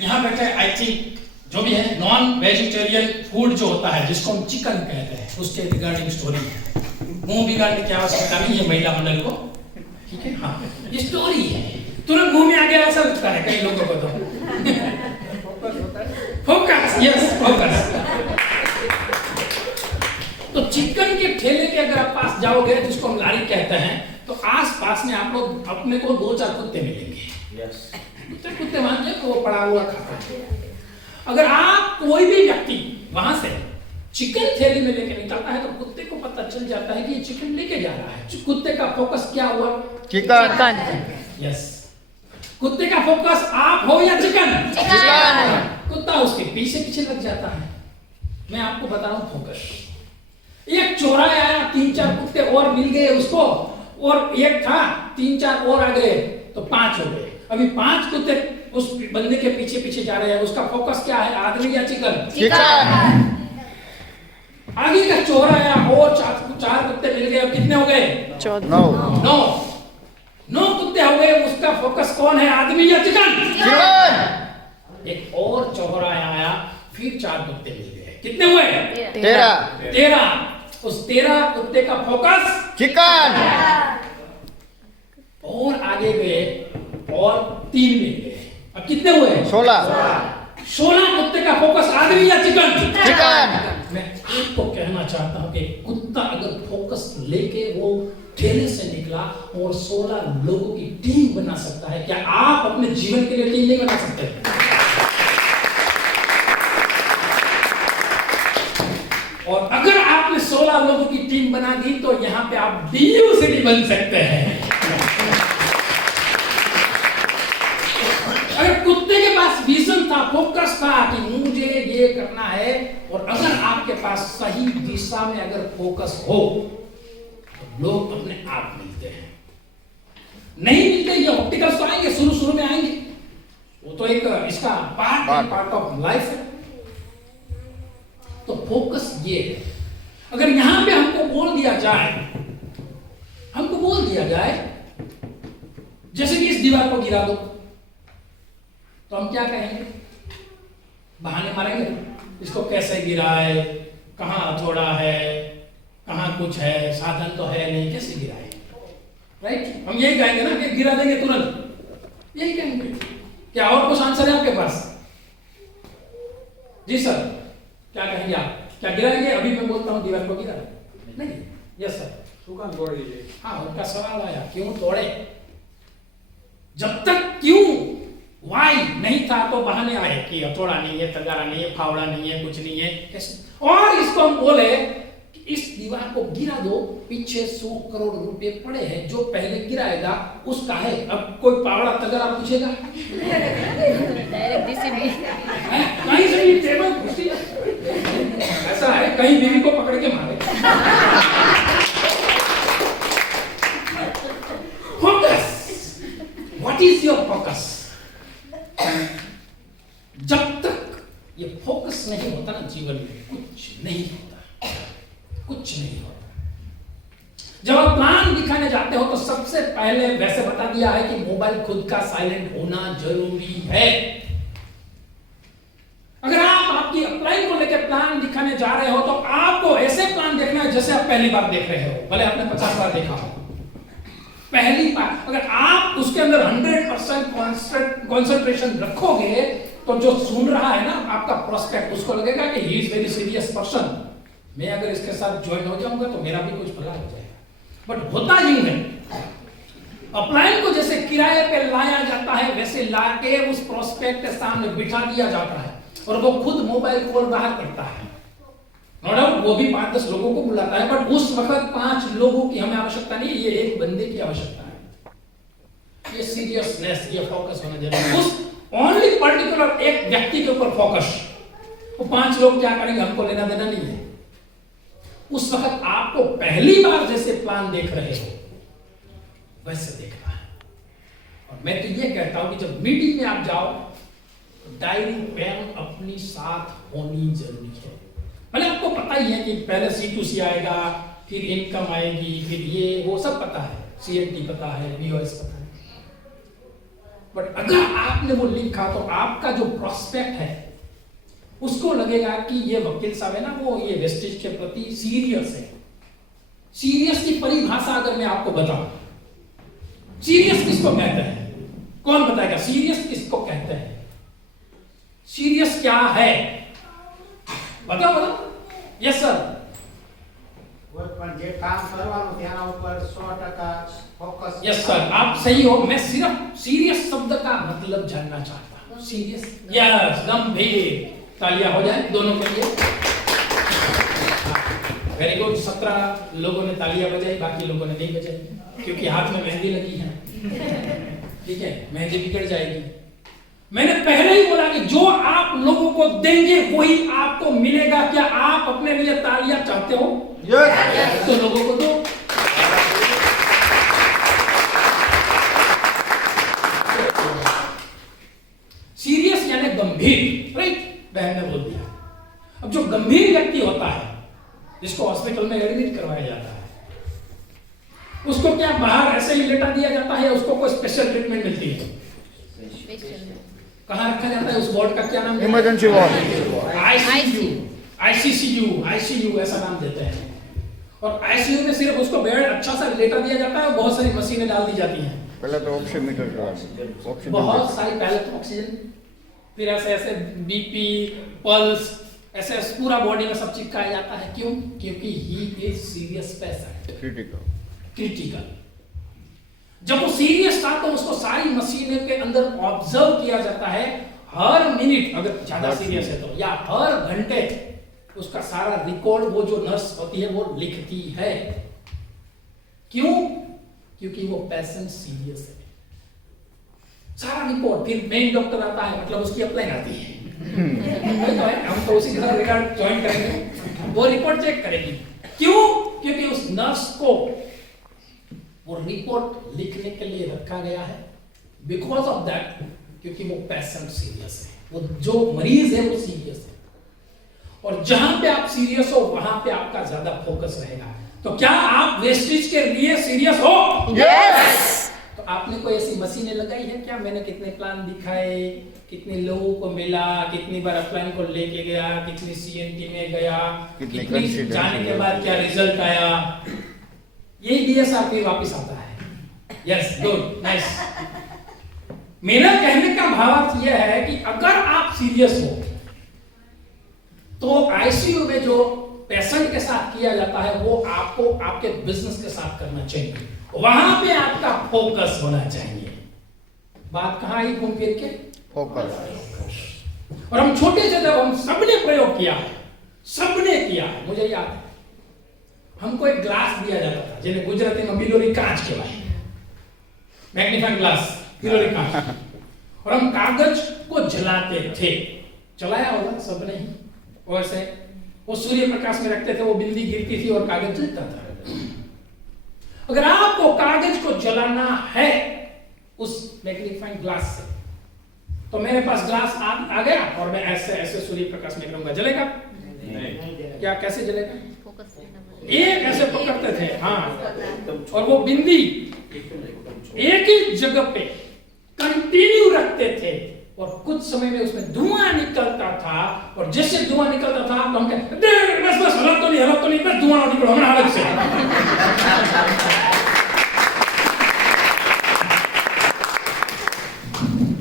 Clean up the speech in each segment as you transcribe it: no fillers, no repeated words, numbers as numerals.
यहाँ बैठे I think जो भी है नॉन वेजिटेरियन फूड जो होता है जिसको हम चिकन कहते हैं उसके रिगार्डिंग स्टोरी है। मुंह बिगाड़ने की आवश्यकता नहीं है महिला मंडल को, ठीक है। हाँ ये स्टोरी है, तुरंत मुंह में आ गया ऐसा लगता है कई लोगों को तो फोकस, यस फोकस। तो चिकन के ठेले के अगर आप पास जाओगे जिसको हम लारी कहते हैं तो आस पास में आप लोग अपने को 2-4 कुत्ते मिलेंगे। कुत्ते मान जाए तो वो पड़ा हुआ खाता है। अगर आप कोई भी व्यक्ति वहां से चिकन थैली में लेके निकलता है तो कुत्ते को पता चल जाता है कि ये चिकन लेके जा रहा है। कुत्ते का फोकस क्या हुआ? चिकन। यस, कुत्ते का फोकस आप हो या चिकन? कुत्ता उसके पीछे पीछे लग जाता है। मैं आपको बता रहा हूं फोकस। एक चोरा आया, 3-4 कुत्ते और मिल गए उसको, और एक था 3-4 और आ गए तो 5 हो गए। अभी 5 कुत्ते उस बंदे के पीछे पीछे जा रहे हैं। उसका फोकस क्या है, आदमी या चिकन? चिकन। आगे का चोर आया और 4 कुत्ते मिल गए, अब कितने हो गए? 9 कुत्ते हो गए। उसका फोकस कौन है, आदमी या चिकन? चिकन। एक और चोर आया, फिर 4 कुत्ते मिल गए, कितने हुए? 13। उस 13 कुत्ते का फोकस चिकन। और आगे गए और 3 मिल गए, अब कितने हुए? 16 कुत्ते का फोकस आदमी या चिकन? चिकन। मैं आपको कहना चाहता हूं कि कुत्ता अगर फोकस लेके वो ठेले से निकला और 16 लोगों की टीम बना सकता है, क्या आप अपने जीवन के लिए टीम नहीं बना सकते? और अगर आपने 16 लोगों की टीम बना दी तो यहां पे आप डीयू सिटी बन सकते हैं। अगर कुत्ते के पास विजन था, फोकस था कि मुझे ये करना है, और अगर आपके पास सही दिशा में अगर फोकस हो तो लोग अपने आप मिलते हैं। नहीं मिलते, ये ऑप्टिकल्स तो आएंगे, शुरू में आएंगे, वो तो एक इसका पार्ट ऑफ लाइफ है। तो फोकस ये है। अगर यहां पे हमको बोल दिया जाए जैसे कि इस दीवार को गिरा दो, तो हम क्या कहेंगे? बहाने मारेंगे, इसको कैसे गिराए, कहां हथौड़ा है, कहां कुछ है, साधन तो है नहीं, कैसे गिराए, राइट? हम यही कहेंगे ना कि गिरा देंगे तुरंत, यही कहेंगे। क्या और कुछ आंसर है आपके पास? जी सर, क्या कहेंगे आप? क्या गिराएंगे? अभी मैं बोलता हूं दीवार को गिरा नहीं। यस सर, दुकान तोड़ दीजिए। हाँ, उनका सवाल आया क्यों तोड़े। जब तक क्यों वाई नहीं था तो बहाने आए कि हथौड़ा नहीं है, तगारा नहीं है, फावड़ा नहीं है, कुछ नहीं है, कैसे। और इसको हम बोले कि इस दीवार को गिरा दो, पीछे 100 करोड़ रुपए पड़े हैं, जो पहले गिराएगा उसका है। अब कोई फावड़ा तगारा पूछेगा? कहीं से भी टेबल घुसी, ऐसा है कहीं बीवी को पकड़ के मारे। Focus, what is your focus? जब तक ये फोकस नहीं होता ना जीवन में, कुछ नहीं होता, कुछ नहीं होता। जब आप प्लान दिखाने जाते हो तो सबसे पहले वैसे बता दिया है कि मोबाइल खुद का साइलेंट होना जरूरी है। अगर आप आपकी अप्लाई को लेकर प्लान दिखाने जा रहे हो तो आपको ऐसे प्लान देखना है जैसे आप पहली बार देख रहे हो, भले आपने 50 बार देखा हो। पहली बार अगर आप उसके अंदर 100% कॉन्सेंट्रेशन रखोगे तो जो सुन रहा है ना आपका प्रोस्पेक्ट, उसको लगेगा कि he is very serious person, मैं अगर इसके साथ ज्वाइन हो जाऊंगा तो मेरा भी कुछ भला हो जाएगा। बट होता यूं है, अपलाइन को जैसे किराए पे लाया जाता है वैसे लाके उस प्रोस्पेक्ट के सामने बिठा दिया जाता है और वो खुद मोबाइल कॉल बाहर करता है। नो डाउट वो भी 5-10 लोगों को बुलाता है, बट उस वक्त 5 लोगों की हमें आवश्यकता नहीं, ये एक बंदे की आवश्यकता है। ये सीरियसनेस, ये फोकस होना जरूरी है। उस ओनली पर्टिकुलर एक व्यक्ति के ऊपर फोकस। वो 5 लोग क्या करेंगे हमको लेना देना नहीं है। उस वक्त आपको पहली बार जैसे प्लान देख रहे हो वैसे देखना है। और मैं तो ये कहता हूं कि जब मीटिंग में आप जाओ तो डायरी पेन अपनी साथ होनी जरूरी है। भले आपको पता ही है कि पहले C2C आएगा, फिर इनकम आएगी, फिर ये वो सब पता है, CNT पता है, BOS पता है, बट अगर आपने वो लिखा तो आपका जो प्रोस्पेक्ट है उसको लगेगा कि ये वकील साहब है ना, वो ये वेस्टेज के प्रति सीरियस है। सीरियस की परिभाषा अगर मैं आपको बताऊं, सीरियस किसको कहते हैं? कौन बताएगा सीरियस किसको कहते हैं? सीरियस क्या है? बताओ बताओ। Yes sir. જે કામ કરવાનું તેના ઉપર 100% ફોકસ। यस सर, आप सही हो। मैं सिर्फ सीरियस शब्द का मतलब जानना चाहता हूं। सीरियस, यस, गंभीर। तालियां हो जाए दोनों के लिए। Very good. 17 लोगों ने तालियां बजाई, बाकी लोगों ने नहीं बजाई क्योंकि हाथ में मेहंदी लगी है। ठीक है, मेहंदी बिगड़ जाएगी। मैंने पहले ही बोला कि जो आप लोगों को देंगे वही आपको मिलेगा। क्या आप अपने लिए तालियां चाहते हो? यस। तो लोगों को दो। सीरियस यानी गंभीर, राइट? बहन ने बोल दिया। अब जो गंभीर व्यक्ति होता है, जिसको हॉस्पिटल में एडमिट करवाया जाता है, उसको क्या बाहर ऐसे ही लेटा दिया जाता है या उसको कोई स्पेशल ट्रीटमेंट मिलती है? कहाँ रखा जाता है? उस वार्ड का क्या नाम है? Emergency ward. ICU, ICCU, ICU ऐसा नाम देते हैं। और आईसीयू में सिर्फ उसको बेड अच्छा सा लेटा दिया जाता है और बहुत सारी मशीनें डाल दी जाती हैं। पहले तो ऑक्सीमीटर का बहुत सारी, पहले तो ऑक्सीजन, फिर ऐसे ऐसे बीपी, पल्स, ऐसे पूरा बॉडी में सब चिपकाया जाता है। क्यों? क्योंकि he is serious patient, critical. जब वो सीरियस था तो उसको सारी मशीनें के अंदर ऑब्जर्व किया जाता है हर मिनट, अगर ज्यादा सीरियस है तो, या हर घंटे उसका सारा रिकॉर्ड वो जो नर्स होती है वो लिखती है। क्यों? क्योंकि वो पेशेंट सीरियस है। सारा रिपोर्ट, फिर मेन डॉक्टर आता है, मतलब उसकी अप्लाई आती है। तो है, हम तो उसी के साथ रिकॉर्ड ज्वाइन करेंगे, वो रिपोर्ट चेक करेगी। क्यों? क्योंकि उस नर्स को वो रिपोर्ट लिखने के लिए रखा गया है। बिकॉज ऑफ दैट, क्योंकि वो पेशेंट सीरियस है, वो जो मरीज है वो सीरियस है। और जहां पे आप सीरियस हो वहां पे आपका ज्यादा फोकस रहेगा। तो क्या आप वेस्टेज के लिए सीरियस हो? यस। तो आपने कोई ऐसी मशीनें लगाई है क्या? मैंने कितने प्लान दिखाए, कितने लोगों को मिला, कितनी बार अपलाइन को लेके गया, कितनी सीएनटी में गया, कितनी जाने के बाद क्या रिजल्ट आया, यही डीएसआरपी वापस आता है। Yes, good, nice. मेरा कहने का भावार्थ यह है कि अगर आप सीरियस हो तो आईसीयू में जो पेशेंट के साथ किया जाता है वो आपको आपके बिजनेस के साथ करना चाहिए। वहां पे आपका फोकस होना चाहिए। बात कहां आई घूम फिर के? फोकस। और हम छोटे से जब हम सबने प्रयोग किया है, सबने किया है, मुझे याद है हमको एक ग्लास दिया जाता था जिन्हें गुजराती में बिलोरी कांच कहवाय, मैग्नीफाइंग ग्लास, बिलोरी कांच। और हम कागज को जलाते थे। चलाया होगा सबने ही। वैसे वो सूर्य प्रकाश में रखते थे, वो बिंदी गिरती थी और कागज जलता था। अगर आपको कागज को जलाना है उस मैग्नीफाइंग ग्लास से, तो मेरे पास ग्लास आ गया और मैं ऐसे ऐसे सूर्य प्रकाश में करूंगा, जलेगा? नहीं। क्या, कैसे जलेगा? एक ऐसे पकड़ते थे, हाँ, और वो बिंदी एक ही जगह पे कंटिन्यू रखते थे और कुछ समय में उसमें धुआं निकलता था। और जैसे धुआं निकलता था तो हम कहते बस हलक तो नहीं, बस धुआं निकलो हमारा अलग से।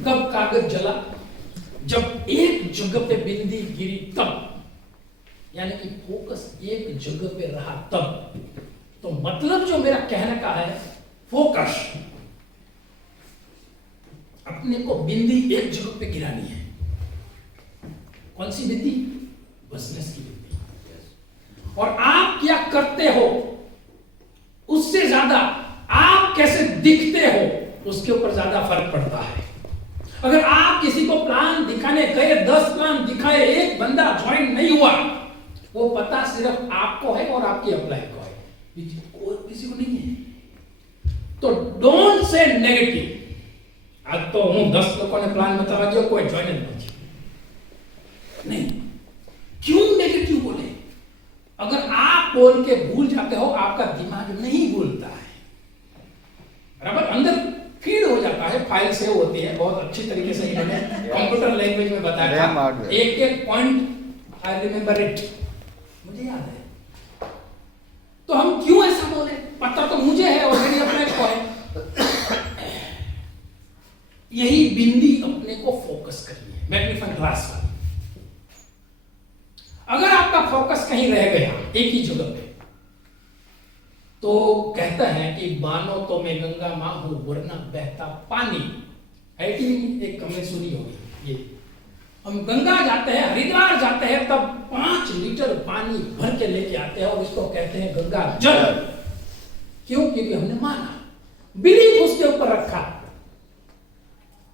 कब कागज जला? जब एक जगह पे बिंदी गिरी तब, यानी कि फोकस एक जगह पे रहा तब। तो मतलब जो मेरा कहने का है, फोकस, अपने को बिंदी एक जगह पे गिरानी है। कौन सी बिंदी? बिजनेस की बिंदी। और आप क्या करते हो उससे ज्यादा आप कैसे दिखते हो उसके ऊपर ज्यादा फर्क पड़ता है। अगर आप किसी को प्लान दिखाने गए, 10 प्लान दिखाए, एक बंदा ज्वाइन नहीं हुआ, वो पता सिर्फ आपको है और आपकी अप्लाई को है, और किसी को नहीं है। तो डोंट से नेगेटिव। आज तो हूं 10 लोगों ने प्लान बतावा दिया, कोई ज्वाइन नहीं। क्यों नेगेटिव बोले? अगर आप बोल के भूल जाते हो, आपका दिमाग नहीं भूलता है, बराबर, अंदर फीड हो जाता है, फाइल सेव होती है, बहुत अच्छी तरीके से इन्होंने कंप्यूटर लैंग्वेज में बताया RAM था। hardware। एक पॉइंट आई रिमेम्बर इट, मुझे याद है। तो हम क्यों ऐसा बोले, पता तो मुझे है ऑलरेडी, अपने को है। यही बिंदी अपने को फोकस करनी है, मैग्नीफाइंग ग्लास वाली। अगर आपका फोकस कहीं रह गया एक ही जगह पे, तो कहता है कि मानो तो मैं गंगा मां हूं वरना बहता पानी, है कि नहीं? एक कमेंट सुनी होगी ये। हम गंगा जाते हैं, हरिद्वार जाते हैं, तब 5 लीटर पानी भर के लेके आते हैं और इसको कहते हैं गंगा जल। क्यों? क्योंकि हमने माना, बिलीफ उसके ऊपर रखा।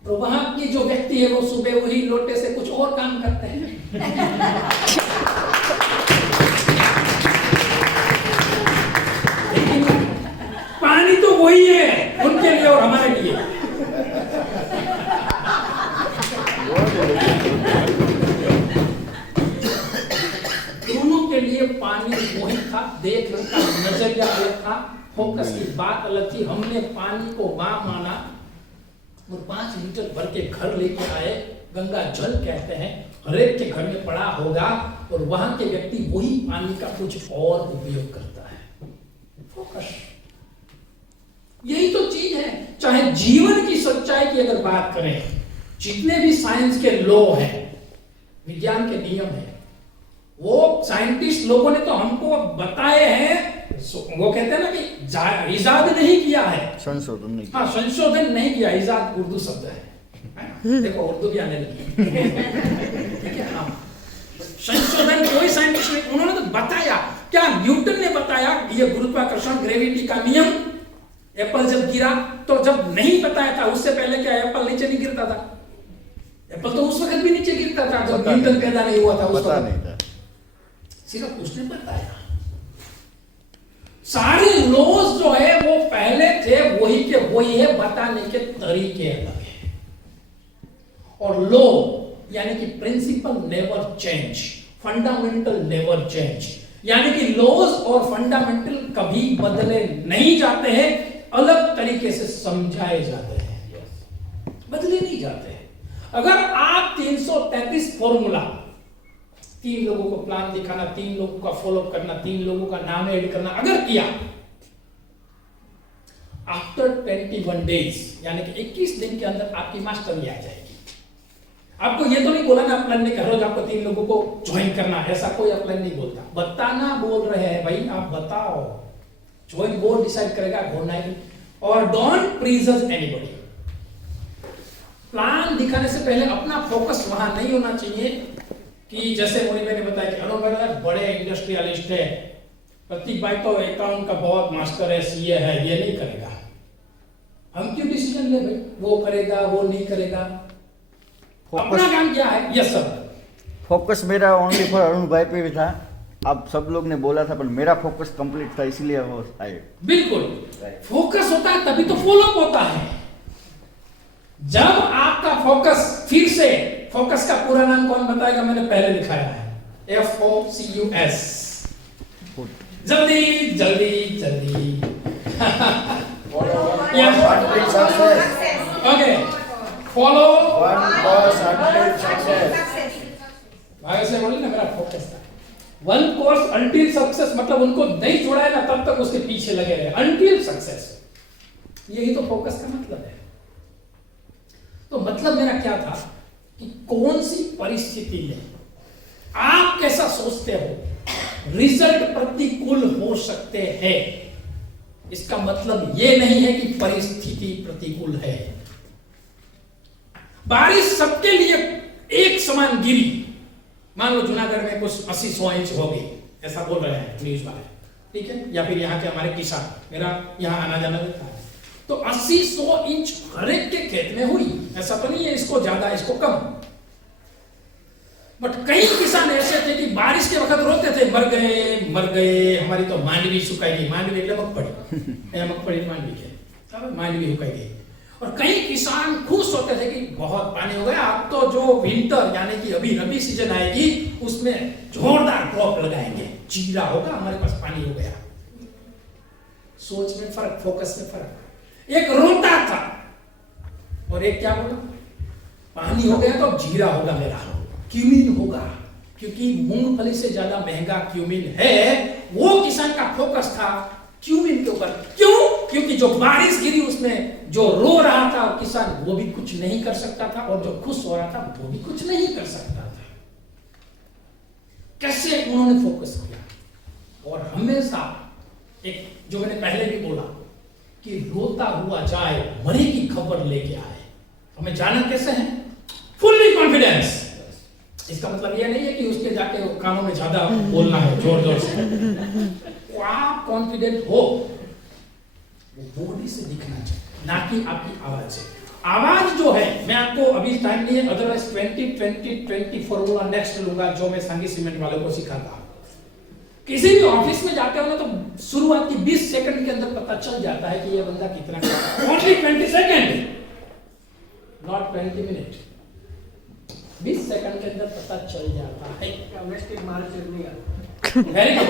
तो वहां की जो व्यक्ति है वो सुबह वही लोटे से कुछ और काम करते हैं। लेकिन पानी तो वही है उनके लिए और हमारे लिए। दोनों के लिए पानी वही था, देख का नजरिया अलग था, फोकस की बात अलग थी। हमने पानी को मां माना और 5 लीटर भर के घर लेके आए, गंगा जल कहते हैं, हर एक के घर में पड़ा होगा और वहां के व्यक्ति वही पानी का कुछ और उपयोग करता है। फोकस, यही तो चीज है। चाहे जीवन की सच्चाई की अगर बात करें, जितने भी साइंस के लॉ हैं, विज्ञान के नियम हैं, वो साइंटिस्ट लोगों ने तो हमको बताए हैं। वो कहते हैं ना कि इजाद नहीं किया है, संशोधन नहीं। हाँ, संशोधन नहीं किया। इजाद उर्दू शब्द है ना? देखो उर्दू भी आने लगी। ठीक है, हाँ। संशोधन कोई साइंटिस्ट नहीं, उन्होंने तो बताया। क्या न्यूटन ने बताया ये गुरुत्वाकर्षण, ग्रेविटी का नियम? एप्पल जब गिरा तो जब नहीं बताया था, उससे पहले क्या एप्पल नीचे नहीं गिरता था? एप्पल तो उस वक्त भी नीचे गिरता था जब न्यूटन पैदा नहीं हुआ था। पता नहीं था, सिर्फ उसने बताया। सारे लॉज जो है वो पहले थे, वही के वही है, बताने के तरीके अलग है। और लॉ यानी कि principle never change, fundamental never change, यानी कि लॉज और फंडामेंटल कभी बदले नहीं जाते हैं, अलग तरीके से समझाए जाते हैं, बदले नहीं जाते हैं। अगर आप 333 फॉर्मूला, 3 लोगों को प्लान दिखाना, 3 लोगों का फॉलोअप करना, 3 लोगों का नाम ऐड करना अगर किया, आफ्टर 21 डेज यानी कि 21 दिन के अंदर आपकी मास्टरी आ जाएगी। आपको ये तो नहीं बोला ना प्लान ने, हर रोज आपको 3 लोगों को ज्वाइन करना, ऐसा कोई प्लान नहीं बोलता। बताना बोल रहे हैं भाई, आप बताओ, ज्वाइन बोर्ड डिसाइड करेगा होना ही। और डोंट प्रीजज एनीबॉडी। प्लान दिखाने से पहले अपना फोकस वहां नहीं होना चाहिए कि जैसे मोनी ने बताया कि अरुण भाई बड़े इंडस्ट्रियलिस्ट है, प्रतीक भाई तो अकाउंट का बहुत मास्टर है, सीए है, ये नहीं करेगा। हम क्यों डिसीजन ले भाई, वो करेगा वो नहीं करेगा? अपना काम क्या है? Yes sir. फोकस मेरा ओनली फॉर अरुण भाई पे भी था। आप सब लोग ने बोला था, पर मेरा फोकस कंप्लीट था, इसीलिए वो आए। बिल्कुल, फोकस होता है तभी तो फॉलोअप होता है। जब आपका फोकस, फिर से फोकस का पूरा नाम कौन बताएगा? मैंने पहले लिखाया है, FOCUS। जल्दी जल्दी जल्दी। ओके, फॉलो भाई से बोले ना, मेरा फोकस था 1 कोर्स अंटिल सक्सेस, मतलब उनको नहीं छोड़ा है ना तब तक उसके पीछे लगे रहे, अंटिल सक्सेस। यही तो फोकस का मतलब है। तो मतलब मेरा क्या था कि कौन सी परिस्थिति में आप कैसा सोचते हो, रिजल्ट प्रतिकूल हो सकते हैं। इसका मतलब यह नहीं है कि परिस्थिति प्रतिकूल है। बारिश सबके लिए एक समान गिरी, मान लो जूनागढ़ में कुछ 80-100 इंच हो गई, ऐसा बोल रहे हैं न्यूज वाले, ठीक है, या फिर यहाँ के हमारे किसान, मेरा यहाँ आना जाना रहता है, तो 80-100 इंच हर एक के खेत में हुई। ऐसा तो नहीं है इसको ज्यादा इसको कम, बट कई किसान ऐसे थे कि बारिश के वक्त रोते थे, मर गए, हमारी तो मांडवी सुखाई, मांडवी એટલે मगफड़ी मांडवी के मांडवी सुखाई गई। और कई किसान खुश होते थे कि बहुत पानी हो गया, अब तो जो विंटर यानी कि अभी रबी सीजन आएगी उसमें जोरदार क्रॉप लगाएंगे, जीरा होगा, हमारे पास पानी हो गया। सोच में फर्क, फोकस में फर्क। एक रोता था और एक क्या बोला, पानी हो गया तो अब जीरा होगा मेरा, क्यूमिन होगा, क्योंकि मूंगफली से ज्यादा महंगा क्यूमिन है। वो किसान का फोकस था क्यूमिन के ऊपर। क्यों? क्योंकि जो बारिश गिरी उसमें जो रो रहा था किसान वो भी कुछ नहीं कर सकता था, और जो खुश हो रहा था वो भी कुछ नहीं कर सकता था। कैसे उन्होंने फोकस किया। और हमेशा एक जो मैंने पहले भी बोला कि रोता हुआ जाए मरे की खबर लेके आए। हमें जाना कैसे है? Fully confidence. इसका मतलब यह नहीं है कि उसके जाके कानों में ज्यादा बोलना है जोर जोर से। आप कॉन्फिडेंट हो वो बॉडी से दिखना चाहिए, ना कि आपकी आवाज से। आवाज जो है, मैं आपको अभी टाइम नहीं है, अदरवाइज 20-20-20 फॉर्मूला नेक्स्ट लूंगा जो मैं संगी सीमेंट वालों को सिखाता। किसी भी ऑफिस में जाते हो ना तो शुरुआत की 20 सेकंड के अंदर पता चल जाता है कि ये बंदा कितना, only 20 second, not 20 minute. 20 second के अंदर पता चल जाता है। वेस्टेज मार्जिन नहीं आता। Very good,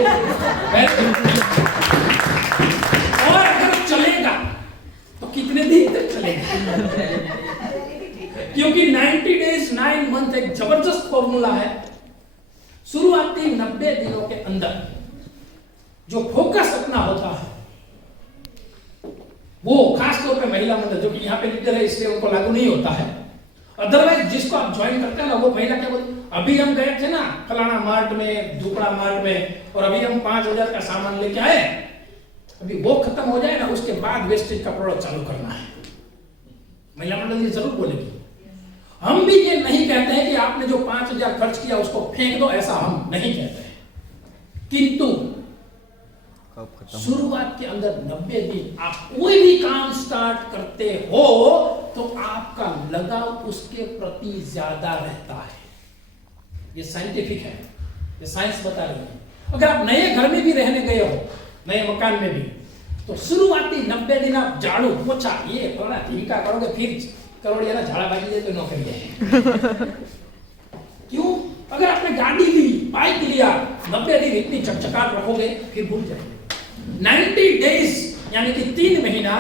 very good. और अगर चलेगा तो कितने दिन तक चलेगा? क्योंकि 90 डेज 9 मंथ एक जबरदस्त फॉर्मूला है। शुरुआती 90 दिनों के अंदर जो फोकस अपना होता है वो खास तौर पे महिला मंडल, जो कि यहाँ पे लीडर है इसलिए उनको लागू नहीं होता है। अदरवाइज जिसको आप ज्वाइन करते हैं ना वो महिला क्या बोलती, अभी हम गए थे ना फलाना मार्ट में, दुपड़ा मार्ट में, और अभी हम 5000 का सामान लेके आए, अभी वो खत्म हो जाए ना उसके बाद वेस्टेज का प्रोडक्ट चालू करना है। महिला मंडल ये जरूर बोलेगी। हम भी ये नहीं कहते हैं कि आपने जो 5000 खर्च किया उसको फेंक दो, ऐसा हम नहीं कहते हैं। किंतु शुरुआत के अंदर 90 दिन आप कोई भी काम स्टार्ट करते हो तो आपका लगाव उसके प्रति ज्यादा रहता है। ये साइंटिफिक है, ये साइंस बता रही है। अगर आप नए घर में भी रहने गए हो, नए मकान में भी, तो शुरुआती 90 दिन आप झाड़ू पोछा ये फलाना ठीका करोगे, फिर करोगे ना झाड़ा बाकी दे तो नौकरी है। क्यों? अगर आपने गाड़ी ली, बाइक लिया, 90 दिन इतनी चकचकाहट रखोगे फिर भूल जाएंगे। 90 डेज यानी कि 3 महीना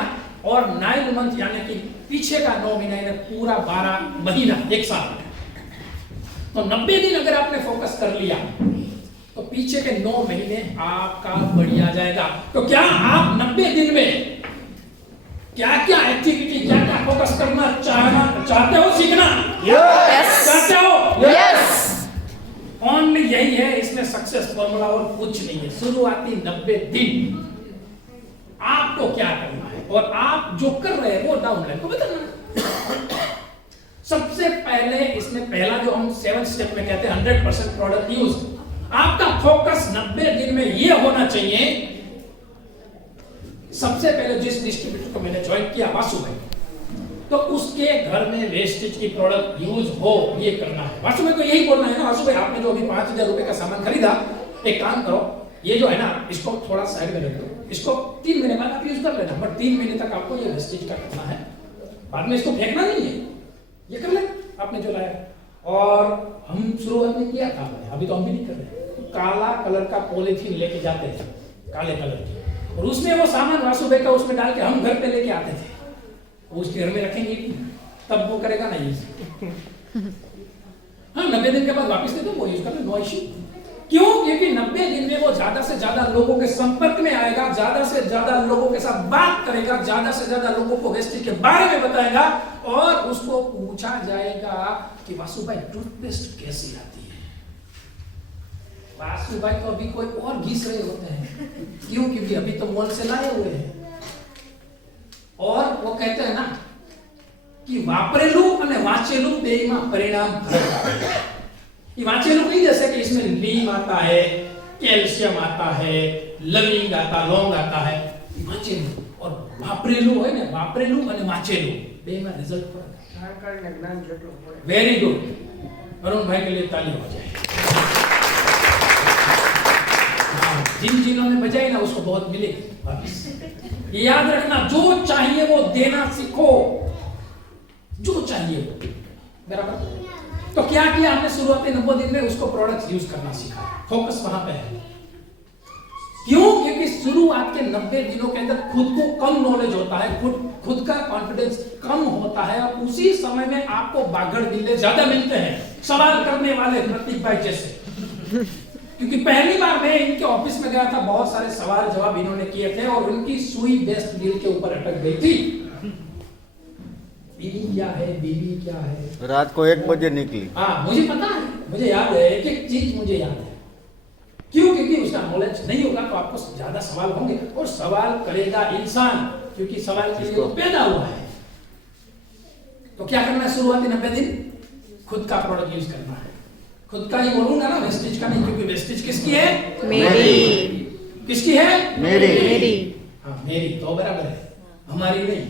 और 9 मंथ यानी कि पीछे का 9 महीना, यानी पूरा 12 महीना, एक साल। तो 90 दिन अगर आपने फोकस कर लिया तो पीछे के 9 महीने आपका बढ़िया जाएगा। तो क्या आप 90 दिन में क्या क्या एक्टिविटी, क्या क्या फोकस करना चाहते हो? सीखना चाहते हो? यस। ओनली यही है इसमें सक्सेस फॉर्मूला, और कुछ नहीं है। शुरुआती 90 दिन आपको क्या करना है और आप जो कर रहे हैं वो डाउनलाइन को बताना। सबसे पहले इसमें पहला जो हम 7 स्टेप में कहते हैं 100% प्रोडक्ट यूज। आपका फोकस 90 दिन में ये होना चाहिए। सबसे पहले जिस डिस्ट्रीब्यूटर को मैंने ज्वाइन किया, वासु भाई, तो उसके घर में वेस्टेज की प्रोडक्ट यूज हो ये करना है। वासु भाई को यही बोलना है ना, वासु भाई आपने जो अभी 5000 रुपए का सामान खरीदा, एक काम करो, ये जो है ना इसको थोड़ा साइड में रख दो, इसको 3 महीने बाद आप यूज कर लेना, बट 3 महीने तक आपको ये वेस्टेज का करना है, बाद में इसको फेंकना नहीं है, ये कर ले आपने जो लाया। और हम शुरुआत में किया था, अभी तो हम भी नहीं कर रहे, काला कलर का पॉलीथीन लेके जाते थे, काले कलर की, और उसमें वो सामान वासु भाई का उसमें डाल के हम घर पे लेके आते थे। उसके घर में रखेंगे तब वो करेगा ना यूज। हाँ, 90 दिन के बाद वापस दे दो, वो यूज कर ले, नो इश्यू। क्यों? क्योंकि 90 दिन में वो ज्यादा से ज्यादा लोगों के संपर्क में आएगा, ज्यादा से ज्यादा लोगों के साथ बात करेगा, ज्यादा से ज्यादा लोगों को वेस्टेज के बारे में बताएगा, और उसको पूछा जाएगा कि वासु भाई टूथपेस्ट कैसी आती है। वासु भाई तो अभी कोई और घिस रहे होते हैं। क्यों? क्योंकि अभी तो मॉल से लाए हुए हैं। और वो कहते हैं ना कि वापरेलू અને વાંચેલું બેયમાં પરિણામ ફરક। ये वांचेलू नहीं जैसे कि इसमें नीम आता है, कैल्शियम आता है, लविंग आता, लौंग आता है, वांचेलू और वापरेलू है ना, वापरेलू અને वांचेलू बेयમાં रिजल्ट फरक। જાણકારી ને જ્ઞાન જેટલું પડે। वेरी गुड, अरुण भाई के लिए ताली हो जाए। जिन जिन्होंने बजाई ना उसको बहुत मिलेगी वापस। याद रखना, जो चाहिए वो देना सीखो, जो चाहिए वो, बराबर। तो क्या किया हमने शुरुआती 90 दिन में? उसको प्रोडक्ट्स यूज करना सीखा। फोकस वहां पे है। क्यों? क्योंकि शुरुआत के 90 दिनों के अंदर खुद को कम नॉलेज होता है, खुद का कॉन्फिडेंस कम होता है, और उसी समय में आपको बागड़ बिल्ले ज्यादा मिलते हैं सवाल करने वाले प्रतीक भाई जैसे। क्योंकि पहली बार मैं इनके ऑफिस में गया था, बहुत सारे सवाल जवाब इन्होंने किए थे और उनकी सुई बेस्ट दिल के ऊपर अटक गई थी। बीवी क्या है, बीवी क्या है। रात को 1 बजे निकली। हाँ मुझे पता है, मुझे याद है, एक एक चीज मुझे याद है। क्यों? क्योंकि उसका नॉलेज नहीं होगा तो आपको ज्यादा सवाल होंगे, और सवाल करेगा इंसान, क्योंकि सवाल के लिए पैदा हुआ है। तो क्या करना है शुरुआती 90 दिन? खुद का प्रोडक्ट यूज करना है। खुद का ही बोलूंगा ना, वेस्टेज का नहीं, क्योंकि वेस्टेज किसकी है? मेरी। किसकी है? मेरी। हाँ मेरी तो बराबर है, हमारी नहीं।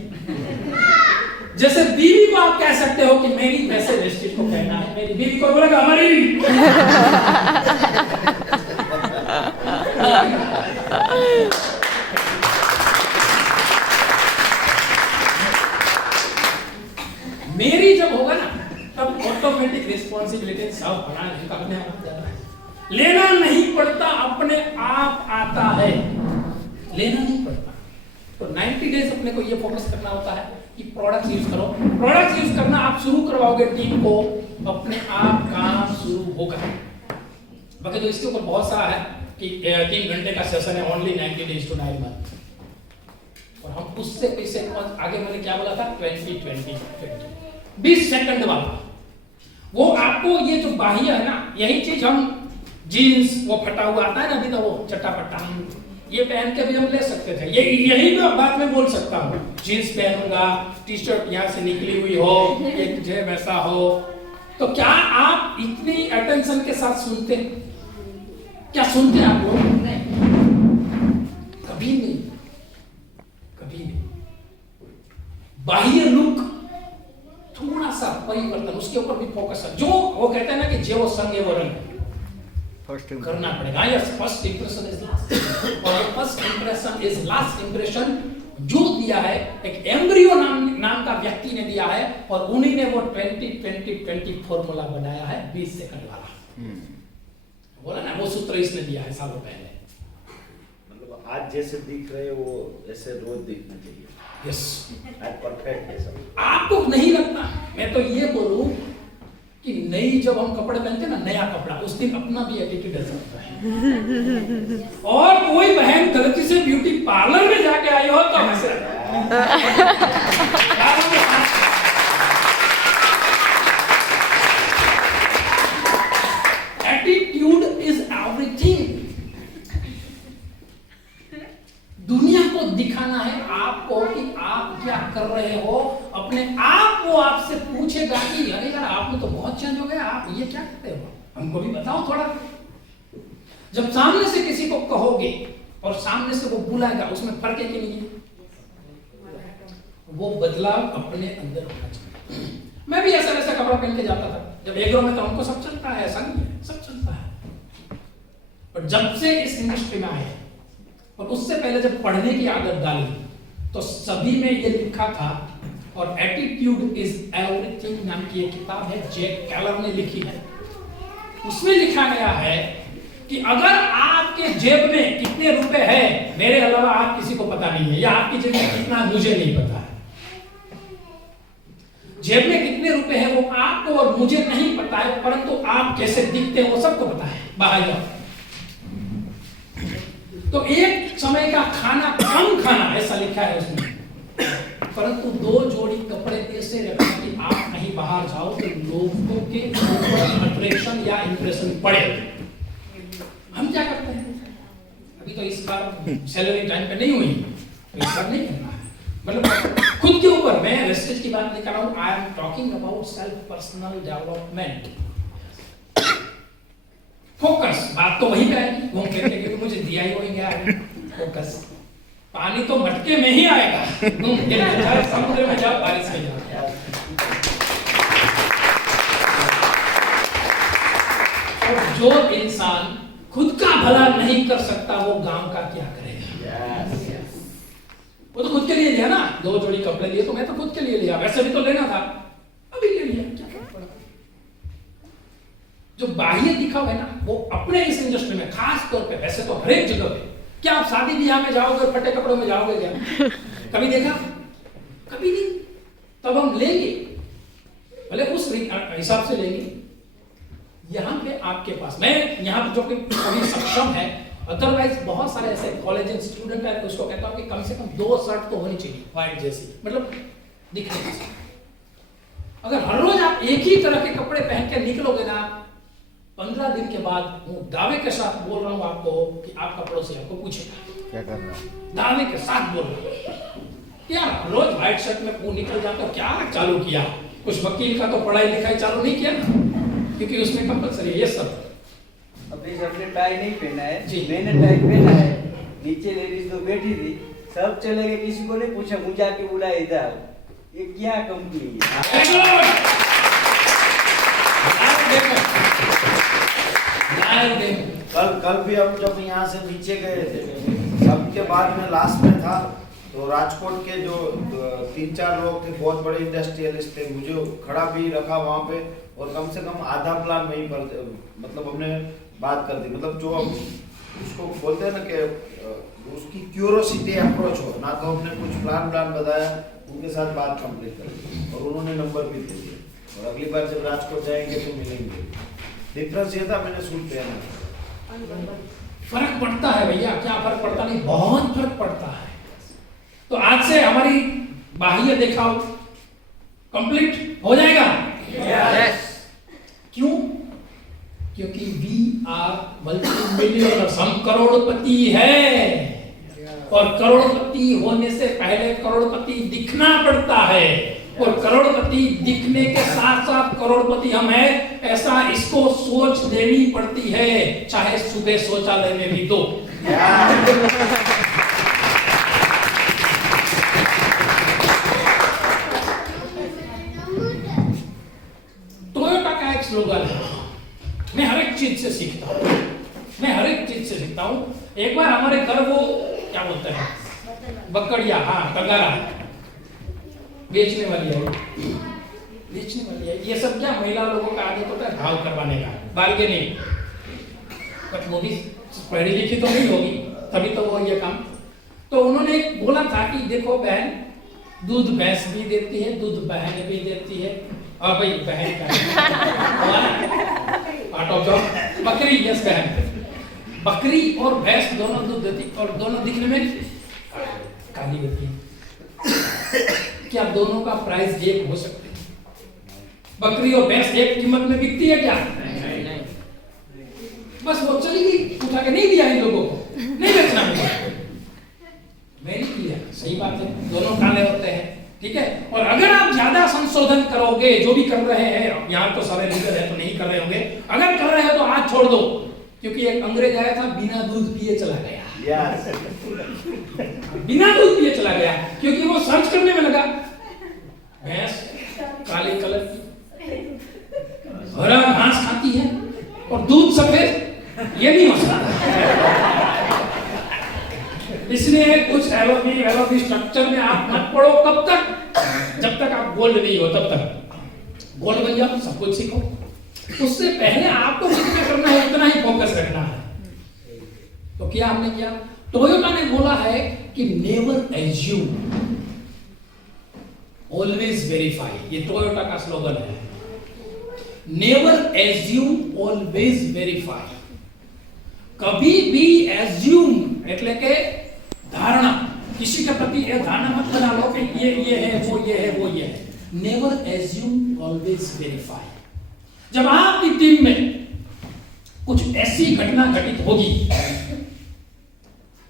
जैसे बीवी को आप कह सकते हो कि मेरी, वैसे वेस्टेज को कहना है मेरी। बीवी को बोलेगा हमारी भी। मेरी जब होगा ना, तब ऑटोमेटिक रिस्पॉन्सिबिलिटी सब बना अपने आप जाता है। लेना नहीं पड़ता, अपने आप आता है, लेना नहीं पड़ता। तो 90 डेज अपने को ये फोकस करना होता है कि प्रोडक्ट्स यूज करो। प्रोडक्ट्स यूज करना आप शुरू करवाओगे टीम को, अपने आप काम शुरू होगा। बाकी तो इसके ऊपर बहुत सारा है कि 3 घंटे का सेशन है, only 90 days to die month. और हम उससे पीछे आगे मैंने क्या बोला था, 20 सेकंड वाला। वो आपको ये जो बाह्य है ना, यही चीज हम जीन्स वो फटा हुआ आता है ना अभी, तो वो चट्टापट्टा ये पहन के भी हम ले सकते थे। यही मैं बात में बोल सकता हूँ, जीन्स पहनूंगा, टी शर्ट यहाँ से निकली हुई हो, एक जेब ऐसा हो। तो क्या आप इतनी अटेंशन के साथ सुनते? क्या सुनते आप लोग? नहीं, कभी नहीं, कभी नहीं। बाह्य लुक थोड़ा सा परिवर्तन, उसके ऊपर भी फोकस है। जो वो कहते हैं ना कि जो संग वो रंग, फर्स्ट करना पड़ेगा। Yes, first impression is last, और first impression is last impression जो दिया है एक एम्ब्रियो नाम का व्यक्ति ने दिया है, और उन्हीं ने वो 20-20-20 फॉर्मूला बनाया है 20 सेकंड वाला। बोला ना, वो सूत्र इसने दिया है सालों पहले। मतलब आज जैसे दिख रहे हो वो ऐसे रोज दिखना चाहिए। यस, आज परफेक्ट है सब। आपको नहीं लगता? मैं तो ये बोलूं कि नई जब हम कपड़े पहनते ना, नया कपड़ा, उस दिन अपना भी एटीट्यूड ऐसा होता है। और कोई बहन गलती से ब्यूटी पार्लर में जाके आई हो तो हंस एटीट्यूड इज एवरीथिंग। दुनिया को दिखाना है आपको कि आप क्या कर रहे हो। अपने आप वो आपसे पूछेगा कि अरे यार आप में तो बहुत चेंज हो गया, आप ये क्या करते हो, हमको भी बताओ थोड़ा। जब सामने से किसी को कहोगे और सामने से वो बुलाएगा, उसमें फर्क है कि नहीं है? वो बदलाव अपने अंदर होना चाहिए। मैं भी ऐसा वैसा कपड़ा पहन के जाता था जब एग्रो में, तो हमको सब चलता है, ऐसा नहीं है, सब चलता है। पर जब से इस इंडस्ट्री में आए और उससे पहले जब पढ़ने की आदत डाली, तो सभी में ये लिखा था, और एटीट्यूड इज एवरीथिंग नाम की एक किताब है, जैक कैलर ने लिखी है। उसमें लिखा गया है कि अगर आपके जेब में कितने रुपए हैं, मेरे अलावा आप किसी को पता नहीं है, या आपकी जेब में कितना मुझे नहीं पता है। जेब में कितने रुपए हैं वो आपको और मुझे नहीं पता है, परंतु आप कैसे दिखते हैं वो सबको पता है बाहर। तो एक समय का खाना कम खाना, ऐसा लिखा है उसमें, परंतु 2 जोड़ी कपड़े ऐसे रखना कि आप कहीं बाहर जाओ तो लोगों के ऊपर अट्रैक्शन या इंप्रेशन पड़े। हम क्या करते हैं? अभी तो इस बार सैलरी टाइम पे नहीं हुई, तो इस बार नहीं करना है। मतलब खुद के ऊपर मैं वेस्टेज की बात नहीं कर रहा हूं, I am talking about self personal development. Focus, बात तो वही पे है, घूम फिर के, क्योंकि मुझे दिया ही वही गया है फोकस। पानी तो मटके में ही आएगा, घूम फिर के समुद्र में जाओ, बारिश में जाओ। और जो इंसान खुद का भला नहीं कर सकता, वो गांव का क्या करेगा? वो तो खुद के लिए लिया ना, 2 जोड़ी कपड़े लिए तो मैं तो खुद के लिए लिया, वैसे भी तो लेना था, अभी ले लिया, क्या फर्क पड़ा? जो बाह्य दिखाव है ना, वो अपने इस इंडस्ट्री में खास तौर पे, वैसे तो हर एक जगह पे क्या आप शादी ब्याह में जाओगे और फटे कपड़ों में जाओगे क्या? कभी देखा? कभी नहीं। तब हम लेंगे, भले उस हिसाब से लेंगे। यहाँ पे आपके पास, मैं यहाँ पे जो कि अभी सक्षम है, अदरवाइज बहुत सारे ऐसे कॉलेज स्टूडेंट है, उसको कहता हूँ कि कम से कम 2 शर्ट तो होनी चाहिए व्हाइट जैसी, मतलब दिखने जैसी। अगर हर रोज आप एक ही तरह के कपड़े पहन के निकलोगे ना, 15 दिन के बाद, वो दावे के साथ बोल रहा हूँ आपको कि आपका पड़ोसी आपको पूछेगा क्या करना है। दावे के साथ बोल रहा हूँ, क्या रोज व्हाइट शर्ट में वो निकल जाता, क्या चालू किया? कुछ वकील का तो पढ़ाई लिखाई चालू नहीं किया ना, क्योंकि उसमें कंपलसरी है ये सब। अभी सबने टाई नहीं पहना है जी। मैंने टाई पहना है, नीचे लेडीज तो बैठी थी, सब चले गए, किसी को नहीं पूछा, मुझे आके बुलाया इधर। ये क्या कंपनी है? कल भी हम जब यहाँ से नीचे गए थे, सबके बाद में लास्ट में था, तो राजकोट के जो 3-4 लोग थे, बहुत बड़े इंडस्ट्रियलिस्ट थे, मुझे खड़ा भी रखा वहाँ पे, और कम से कम आधा प्लान वहीं पर मतलब हमने बात कर दी, मतलब जो हम उसको बोलते हैं ना कि उसकी क्यूरोसिटी अप्रोच हो ना, तो हमने कुछ प्लान बताया, उनके साथ बात कंप्लीट कर, और उन्होंने नंबर भी दे दिया, और अगली बार जब राजकोट जाएंगे तो मिलेंगे। डिफरेंस ये था, मैंने सूट पहना। फर्क पड़ता है भैया, क्या फर्क पड़ता नहीं, बहुत फर्क पड़ता है। तो आज से हमारी बाह्य दिखाओ कंप्लीट हो जाएगा। यस। क्यों? क्योंकि वी आर मल्टी मिलियनर्स, हम करोड़पति है, और करोड़पति होने से पहले करोड़पति दिखना पड़ता है, और करोड़पति दिखने के साथ साथ करोड़पति हम हैं ऐसा इसको सोच देनी पड़ती है, चाहे सुबह शौचालय में भी दो। टोयोटा का एक स्लोगन है, मैं हर एक चीज से सीखता हूँ, मैं हर एक चीज से सीखता हूँ। एक बार हमारे घर वो क्या बोलते हैं, बकड़िया, हाँ कंगारा बेचने वाली है, बेचने वाली है। ये सब क्या महिला लोगों का आदत होता है भाव करवाने का, बार्गेनिंग। बट वो भी पढ़ी लिखी तो नहीं होगी, तभी तो वो ये काम। तो उन्होंने बोला था कि देखो बहन, दूध भैंस भी देती है, दूध बहन भी देती है, और भाई बहन का पार्ट ऑफ जॉब, बकरी, यस बहन, बकरी और भैंस दोनों दूध देती, और दोनों दिखने में काली होती है। क्या दोनों का प्राइस एक हो सकते हैं? बकरी और भैंस एक कीमत में बिकती है क्या? नहीं। बस वो चली गई, उठा के नहीं दिया इन लोगों को, नहीं बेचना मुझे, मैंने किया, सही बात है, दोनों काले होते हैं, ठीक है। और अगर आप ज्यादा संशोधन करोगे, जो भी कर रहे हैं यहाँ तो सारे लीडर है तो नहीं कर रहे होंगे, अगर कर रहे हो तो आज छोड़ दो, क्योंकि एक अंग्रेज आया था, बिना दूध पिए चला गया। बिना दूध पिए चला गया, क्योंकि वो सर्च करने में लगा, भैंस काले कलर की, हरा घास खाती है और दूध सफेद, ये नहीं हो सकता। इसलिए कुछ एलोपी स्ट्रक्चर में आप मत पढ़ो, कब तक? जब तक आप गोल्ड नहीं हो, तब तक गोल्ड बन जाओ, सब कुछ सीखो। उससे पहले आपको जितना करना है उतना ही फोकस रखना है। तो क्या हमने किया? टोयोटा ने बोला है कि नेवर एज्यूम, ऑलवेज वेरीफाई, ये टोयोटा का स्लोगन है। Never assume, always verify. कभी भी एज्यूम એટલે કે धारणा, किसी के प्रति ये धारणा मत बना लो कि ये है, वो ये है, वो ये है। Never assume, always verify. जब आपकी टीम में कुछ ऐसी घटना घटित होगी,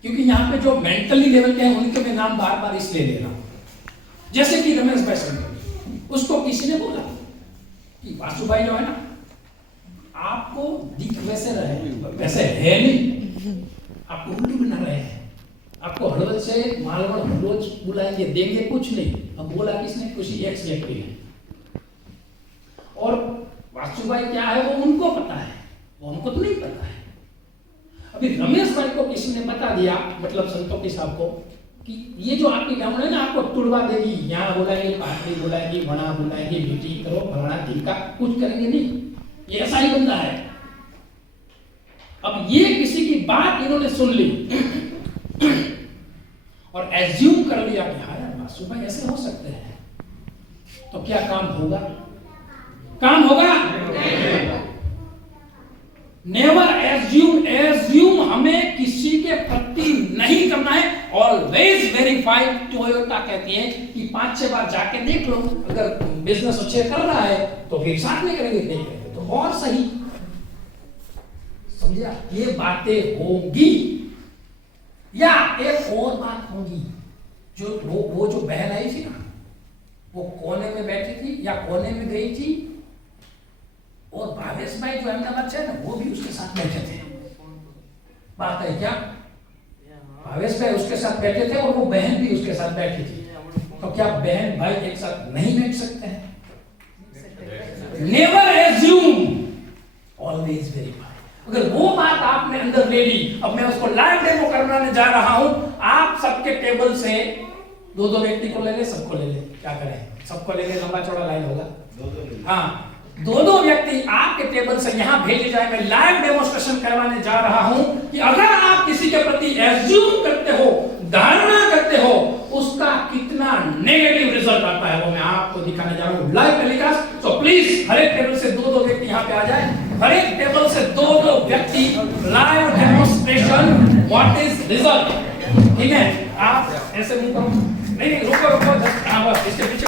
क्योंकि यहाँ पे जो मेंटली लेवल के हैं उनके मैं नाम बार बार इसलिए ले रहा हूं, जैसे कि रमेश भाई संघवी, उसको किसी ने बोला कि वासु भाई जो है ना, आपको दिख वैसे रहे, वैसे है नहीं, आपको उल्लू बना रहे हैं, आपको हड़वल से मालवण रोज बुलाएंगे, देंगे कुछ नहीं। अब बोला किसने? किसी एक्स व्यक्ति ने। और वासु भाई क्या है वो उनको पता है, वो हमको तो नहीं पता है। अभी रमेश भाई को किसी ने बता दिया, मतलब संतोषी साहब को, कि ये जो आपकी गाँव है ना, आपको तुड़वा देगी, यहाँ बुलाएंगे, पार्टी बुलाएंगी, वहां बुलाएंगी, मीटिंग करो, फलाना ढीका, कुछ करेंगे नहीं, ये ऐसा ही बंदा है। अब ये किसी की बात इन्होंने सुन ली, और एज्यूम कर लिया कि हाँ यार मासूम भाई ऐसे हो सकते हैं, तो क्या काम होगा? काम होगा? Never assume. एज्यूम हमें किसी के प्रति नहीं करना है, ऑलवेज वेरीफाई। टोयोटा कहती है कि 5-6 बार जाके देख लो, अगर बिजनेस अच्छे कर रहा है तो फिर साथ में करेंगे, नहीं करेंगे तो और सही। समझा? ये बातें होंगी। या एक और बात होगी, जो वो जो बहन आई थी ना, वो कोने में बैठी थी या कोने में गई थी, और भावेश भाई जो अहमदाबाद से है ना, वो भी उसके साथ बैठे थे। बात है क्या? भावेश भाई उसके साथ बैठे थे और वो बहन भी उसके साथ बैठी थी। तो क्या बहन भाई एक साथ नहीं बैठ सकते हैं? Never assume, always verify. अगर वो बात आपने अंदर ले ली, अब मैं उसको लाइव डेमो करवाने जा रहा हूं, आप सबके टेबल से 2-2 व्यक्ति को ले ले, सबको ले ले, क्या करें? सबको ले ले, लंबा चौड़ा लाइन होगा। हाँ, 2-2 व्यक्ति आपके टेबल से यहां भेजे जाए। मैं लाइव डेमोस्ट्रेशन करवाने जा रहा हूं कि अगर आप किसी के प्रति एज्यूम करते हो, धारणा करते हो, उसका कितना नेगेटिव रिजल्ट आता है वो मैं आपको दिखाने जा रहा हूं लाइव टेलीकास्ट। सो प्लीज हर एक टेबल से 2-2 व्यक्ति यहां पे आ जाए, हर एक टेबल से 2-2 व्यक्ति, live demonstration what is result. ठीक है? आप ऐसे मुंह करो, नहीं रुको, इसके पीछे